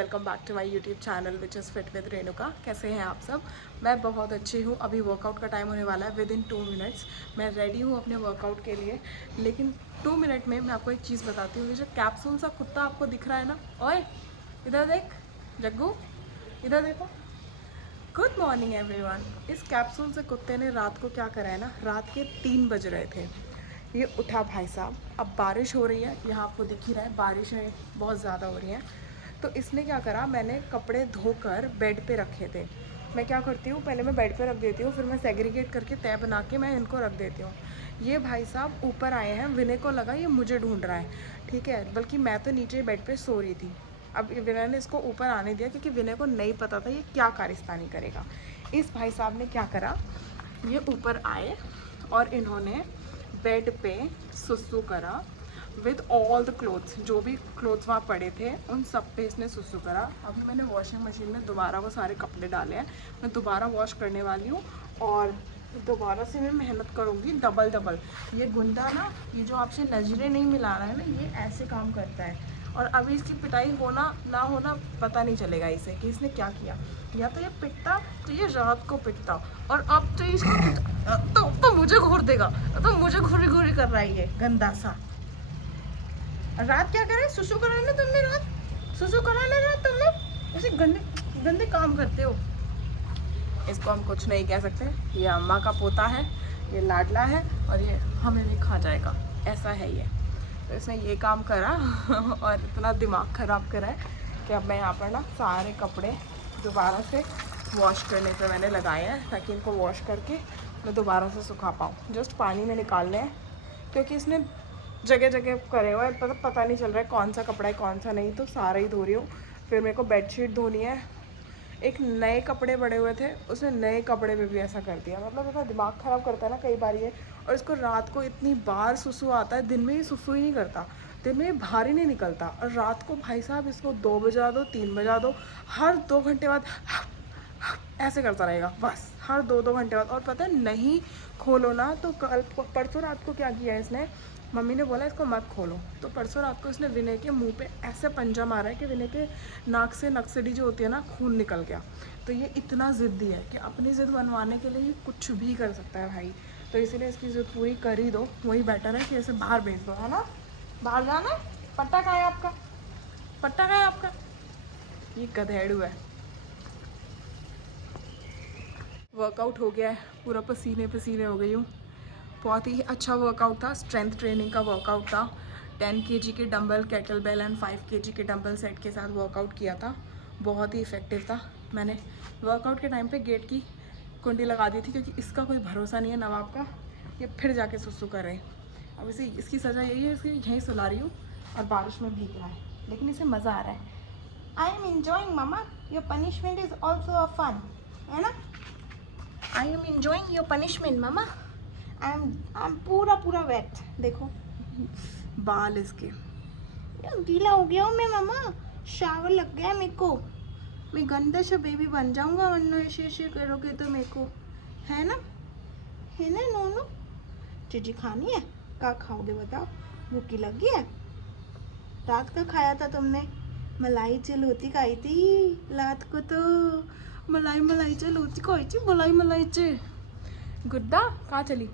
Welcome back to my YouTube channel which is fit with Renuka. कैसे हैं आप सब? मैं बहुत अच्छी हूँ। अभी वर्कआउट का टाइम होने वाला है। विद इन 2 मिनट्स मैं रेडी हूँ अपने वर्कआउट के लिए। लेकिन 2 मिनट में मैं आपको एक चीज़ बताती हूँ। ये जो कैप्सूल सा कुत्ता आपको दिख रहा है ना, ओए इधर देख, जग्गू इधर देखो। Good morning everyone. इस कैप्सूल से कुत्ते ने रात को क्या करा है ना, रात के 3 बज रहे थे, ये उठा भाई साहब। अब बारिश हो रही है, यहाँ आपको दिख ही रहा है बारिशें बहुत ज़्यादा हो रही हैं। तो इसने क्या करा, मैंने कपड़े धोकर बेड पे रखे थे। मैं क्या करती हूँ, पहले मैं बेड पे रख देती हूँ, फिर मैं सेग्रीगेट करके तय बना के मैं इनको रख देती हूँ। ये भाई साहब ऊपर आए हैं, विनय को लगा ये मुझे ढूंढ रहा है, ठीक है, बल्कि मैं तो नीचे बेड पे सो रही थी। अब विनय ने इसको ऊपर आने दिया क्योंकि विनय को नहीं पता था ये क्या कारिस्तानी करेगा। इस भाई साहब ने क्या करा, ये ऊपर आए और इन्होंने बेड पे सुसु करा विद ऑल द क्लोथ्स। जो भी क्लोथ्स वहाँ पड़े थे उन सब पे इसने सुसु करा। अभी मैंने वॉशिंग मशीन में दोबारा वो सारे कपड़े डाले हैं, मैं दोबारा वॉश करने वाली हूँ और दोबारा से मैं मेहनत करूँगी डबल। ये गुंडा ना, ये जो आपसे नजरें नहीं मिला रहा है ना, ये ऐसे काम करता है। और अभी इसकी पिटाई होना ना होना पता नहीं चलेगा इसे कि इसने क्या किया। या तो ये पिटता, तो ये रात को पिटता, और अब तो इसको तो मुझे घूर देगा, तो मुझे घूरी कर रहा है ये गंदा सा। रात क्या करे, सुसु कराना तुमने, रात सुसु कराना रात तुमने, ऐसे गंदे गंदे काम करते हो। इसको हम कुछ नहीं कह सकते, ये अम्मा का पोता है, ये लाडला है और ये हमें भी खा जाएगा, ऐसा है ये। तो इसने ये काम करा और इतना दिमाग ख़राब करा है कि अब मैं यहाँ पर ना सारे कपड़े दोबारा से वॉश करने पे मैंने लगाए हैं, ताकि इनको वॉश करके मैं दोबारा से सुखा पाऊँ। जस्ट पानी में निकालने हैं क्योंकि इसने जगह जगह करे हुए हैं, पता नहीं चल रहा है कौन सा कपड़ा है कौन सा नहीं, तो सारा ही धो रही हूँ। फिर मेरे को बेडशीट धोनी है। एक नए कपड़े पड़े हुए थे, उसने नए कपड़े पे भी ऐसा कर दिया। मतलब इतना दिमाग ख़राब करता है ना कई बार ये। और इसको रात को इतनी बार सुसु आता है, दिन में ये सुसु ही नहीं करता, दिन में बाहर ही नहीं निकलता। और रात को भाई साहब इसको 2 बजा दो, 3 बजा दो, हर 2 घंटे बाद ऐसे करता रहेगा, बस हर 2-2 घंटे बाद। और पता है, नहीं खोलो ना तो कल परसों रात को क्या किया है इसने, मम्मी ने बोला इसको मत खोलो, तो परसों रात को इसने विनय के मुंह पे ऐसे पंजा मारा है कि विनय के नाक से नक्सड़ी जो होती है ना, खून निकल गया। तो ये इतना ज़िद्दी है कि अपनी ज़िद बनवाने के लिए ये कुछ भी कर सकता है भाई। तो इसीलिए इसकी ज़िद पूरी कर ही दो, वही बेटर है कि इसे बाहर भेज दो, है ना। बाहर जाना, पट्टा कहाँ है आपका, पट्टा कहाँ है आपका, ये गधेड़ू है। वर्कआउट हो गया है, पूरा पसीने पसीने हो गई हूँ। बहुत ही अच्छा वर्कआउट था, स्ट्रेंथ ट्रेनिंग का वर्कआउट था। 10 kg के dumbbell, kettlebell and 5 kg के डंबल सेट के साथ वर्कआउट किया था। बहुत ही इफ़ेक्टिव था। मैंने वर्कआउट के टाइम पे गेट की कुंडी लगा दी थी क्योंकि इसका कोई भरोसा नहीं है नवाब का, ये फिर जाके सुसु कर रहे हैं। अब इसे इसकी सज़ा यही है, इसकी यहीं सुला रही हूँ और बारिश में भीग रहा है, लेकिन इसे मज़ा आ रहा है। आई एम इंजॉइंग मामा, your punishment is also a fun, है ना। I am enjoying your punishment मामा। आई एम पूरा वेट, देखो बाल इसके। यार गीला हो गया हूँ मैं मामा, शावर लग गया मेरे को, मैं गंदा सा बेबी बन जाऊंगा वरना ऐसे करोगे तो मेरे को, है ना नोनू। चीज़ी खानी है, क्या खाओगे बताओ, भूखी लगी है। रात का खाया था तुमने, मलाई चलोती खाई थी रात को, तो मलाई चलोती खाई थी, मलाई चे गुड्डा कहाँ चली।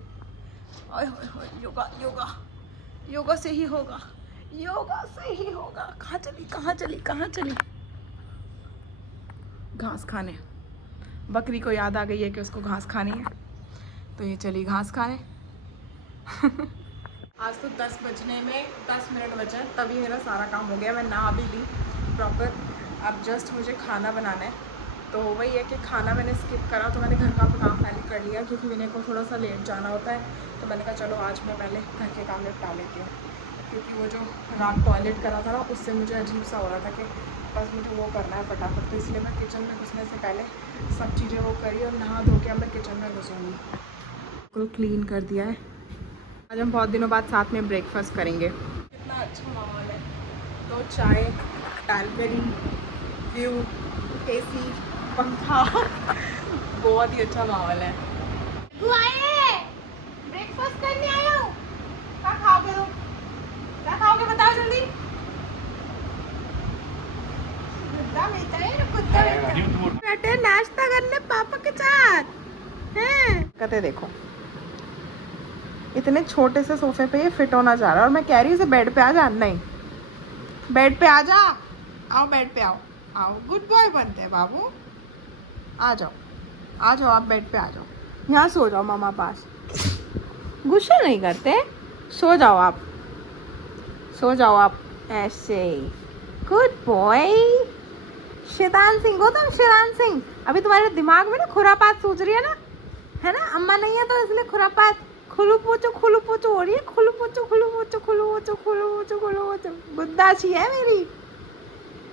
योगा से ही होगा, कहाँ चली। घास खाने, बकरी को याद आ गई है कि उसको घास खानी है, तो ये चली घास खाने। आज तो 10 बजने में 10 मिनट बचे हैं, तभी मेरा सारा काम हो गया। मैं नहा भी ली प्रॉपर, अब जस्ट मुझे खाना बनाना है। तो वही है कि खाना मैंने स्किप करा, तो मैंने घर का काम पहले कर लिया क्योंकि विनय को थोड़ा सा लेट जाना होता है। तो मैंने कहा चलो आज मैं पहले घर के काम निपटा लेती हूँ, क्योंकि वो जो रात टॉयलेट करा था ना, उससे मुझे अजीब सा हो रहा था कि बस मुझे वो करना है फटाफट। तो इसलिए मैं किचन में घुसने से पहले सब चीज़ें वो करी और नहा धो के अब मैं किचन में घुसूँगी। को क्लीन कर दिया है। आज हम बहुत दिनों बाद साथ में ब्रेकफास्ट करेंगे। कितना अच्छा माहौल है, 2 चाय, टालपेरी, व्यू, एसी, पंखा, बहुत ही अच्छा माहौल है। ब्रेकफास्ट करने आया हूँ, क्या खाओगे तुम, क्या खाओगे बताओ जल्दी। हरकतें देखो, इतने छोटे से सोफे पे ये फिट होना चाह रहा है और मैं कह रही हूँ इसे बेड पे आ जा। नहीं, बेड पे आ जा, आओ बेड पे आओ, आओ गुड बॉय बनते हैं बाबू, आ जाओ आ जाओ, आप बेड पे आ जाओ, यहाँ सो जाओ मामा पास। गुस्सा नहीं करते, सो जाओ आप, सो जाओ आप ऐसे। गुड बॉय शैतान सिंह हो तुम, शैतान सिंह। अभी तुम्हारे दिमाग में ना खुरापात सूझ रही है ना, अम्मा नहीं है तो इसलिए खुरापात, खुलू पोचो हो रही है, खुलू पोचो गुद्दाची है मेरी,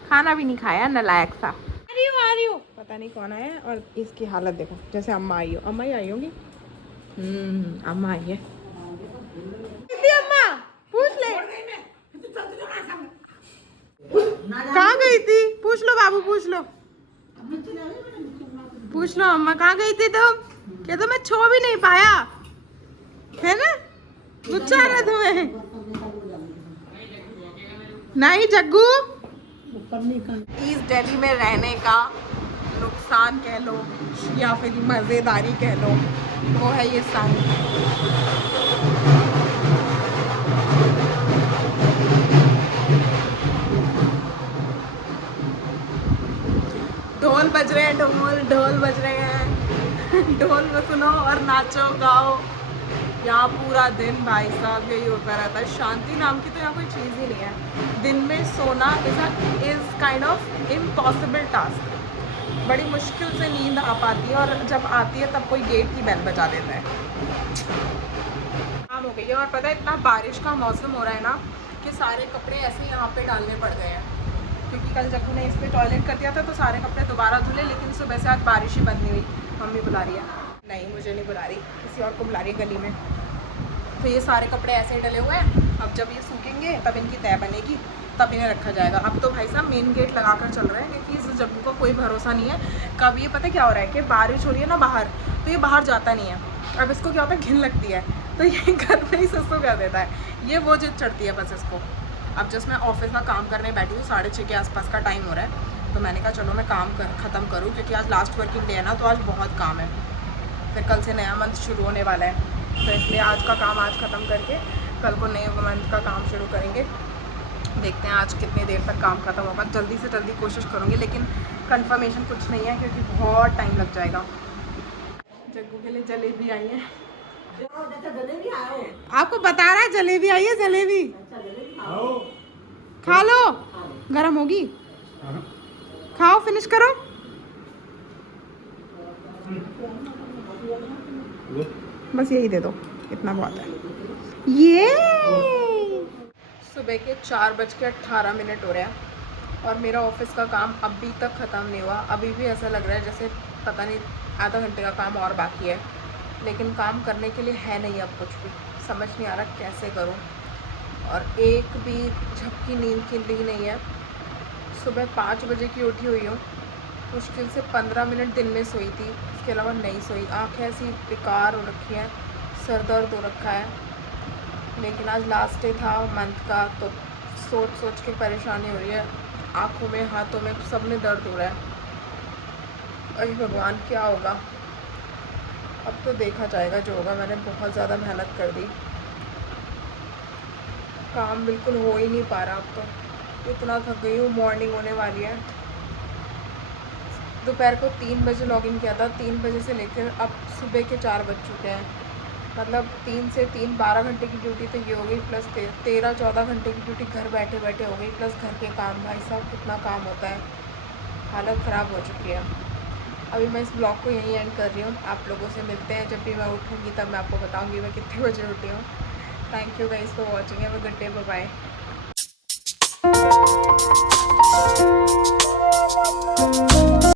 खाना भी नहीं खाया नलायक सा। आ रही हो पता नहीं कौन आया। और इसकी हालत देखो, जैसे अम्मा आई हो, अम्मा ही आई होंगी। अम्मा आई है। अम्मा पूछ ले कहाँ गई थी, पूछ लो बाबू, पूछ लो अम्मा कहाँ गई थी तुम, क्या तो मैं छो भी नहीं पाया है ना, गुस्सा आ रहा तुम्हें। नहीं जग्गू, ईस्ट दिल्ली में रहने का नुकसान कह लो या फिर मज़ेदारी कह लो, वो है ये साउंड। ढोल बज रहे हैं, ढोल बज रहे हैं ढोल में सुनो और नाचो गाओ। यहाँ पूरा दिन भाई साहब यही होता रहता है। शांति नाम की तो यहाँ कोई चीज़ ही नहीं है। दिन में सोना is kind of impossible task. बड़ी मुश्किल से नींद आ पाती है और जब आती है तब कोई गेट की बेल बजा देता है। काम हो गई है और पता है इतना बारिश का मौसम हो रहा है ना कि सारे कपड़े ऐसे यहाँ पे डालने पड़ गए हैं, क्योंकि कल जब ने इस पर टॉयलेट कर दिया था तो सारे कपड़े दोबारा धुले, लेकिन सुबह से आज बारिश ही बंद नहीं हुई। मम्मी बुला रही है, नहीं मुझे नहीं बुला रही, किसी और को बुला रही है गली में। तो ये सारे कपड़े ऐसे ही डले हुए हैं, अब जब ये सूखेंगे तब इनकी तय बनेगी, तब इन्हें रखा जाएगा। अब तो भाई साहब मेन गेट लगा कर चल रहे हैं, क्योंकि इस जग्गू का कोई भरोसा नहीं है। कब ये पता क्या हो रहा है कि बारिश हो रही है ना बाहर, तो ये बाहर जाता नहीं है। अब इसको क्या होता है, घिन लगती है, तो ये घर में ही सस्ता कर देता है। ये वो जिद चढ़ती है बस इसको। अब जस्ट मैं ऑफिस में काम करने बैठी हूँ, 6:30 के आसपास का टाइम हो रहा है, तो मैंने कहा चलो मैं काम ख़त्म करूँ, क्योंकि आज लास्ट वर्किंग डे है ना, तो आज बहुत काम है। फिर कल से नया मंथ शुरू होने वाला है, तो इसलिए आज का काम आज ख़त्म करके कल को नए मंथ का काम शुरू करेंगे। देखते हैं आज कितनी देर तक काम ख़त्म होगा। जल्दी से जल्दी कोशिश करूँगी, लेकिन कंफर्मेशन कुछ नहीं है क्योंकि बहुत टाइम लग जाएगा। जग्गू के लिए जलेबी आई है, आपको बता रहा है जलेबी आई है, जलेबी खा लो, गरम होगी, खाओ फिनिश करो। बस यही दे दो, इतना बहुत है। ये सुबह के 4:18 हो रहे हैं और मेरा ऑफिस का काम अभी तक ख़त्म नहीं हुआ। अभी भी ऐसा लग रहा है जैसे पता नहीं आधा घंटे का काम और बाकी है, लेकिन काम करने के लिए है नहीं। अब कुछ भी समझ नहीं आ रहा कैसे करूं, और एक भी झपकी नींद की ली नहीं है। सुबह 5 बजे की उठी हुई हूँ, मुश्किल से 15 मिनट दिन में सोई थी, इसके अलावा नहीं सोई। आँखें ऐसी बेकार हो रखी हैं, सर दर्द हो रखा है, लेकिन आज लास्ट डे था मंथ का, तो सोच सोच के परेशानी हो रही है। आँखों में, हाथों में, सब में दर्द हो रहा है। अरे भगवान क्या होगा, अब तो देखा जाएगा जो होगा। मैंने बहुत ज़्यादा मेहनत कर दी, काम बिल्कुल हो ही नहीं पा रहा। अब तो इतना थक गई हूँ। मॉर्निंग होने वाली है। दोपहर को 3 बजे लॉगिन किया था, 3 बजे से लेकर अब सुबह के 4 बज चुके हैं। मतलब 3 से 3 12 घंटे की ड्यूटी तो ये हो गई, प्लस 13-14 घंटे की ड्यूटी घर बैठे बैठे हो गई, प्लस घर के काम। भाई साहब कितना काम होता है, हालत ख़राब हो चुकी है। अभी मैं इस ब्लॉग को यहीं एंड कर रही हूँ। आप लोगों से मिलते हैं जब भी मैं उठूँगी, तब मैं आपको बताऊँगी मैं कितने बजे उठी हूँ। Thank you guys for watching, have a good day, bye bye.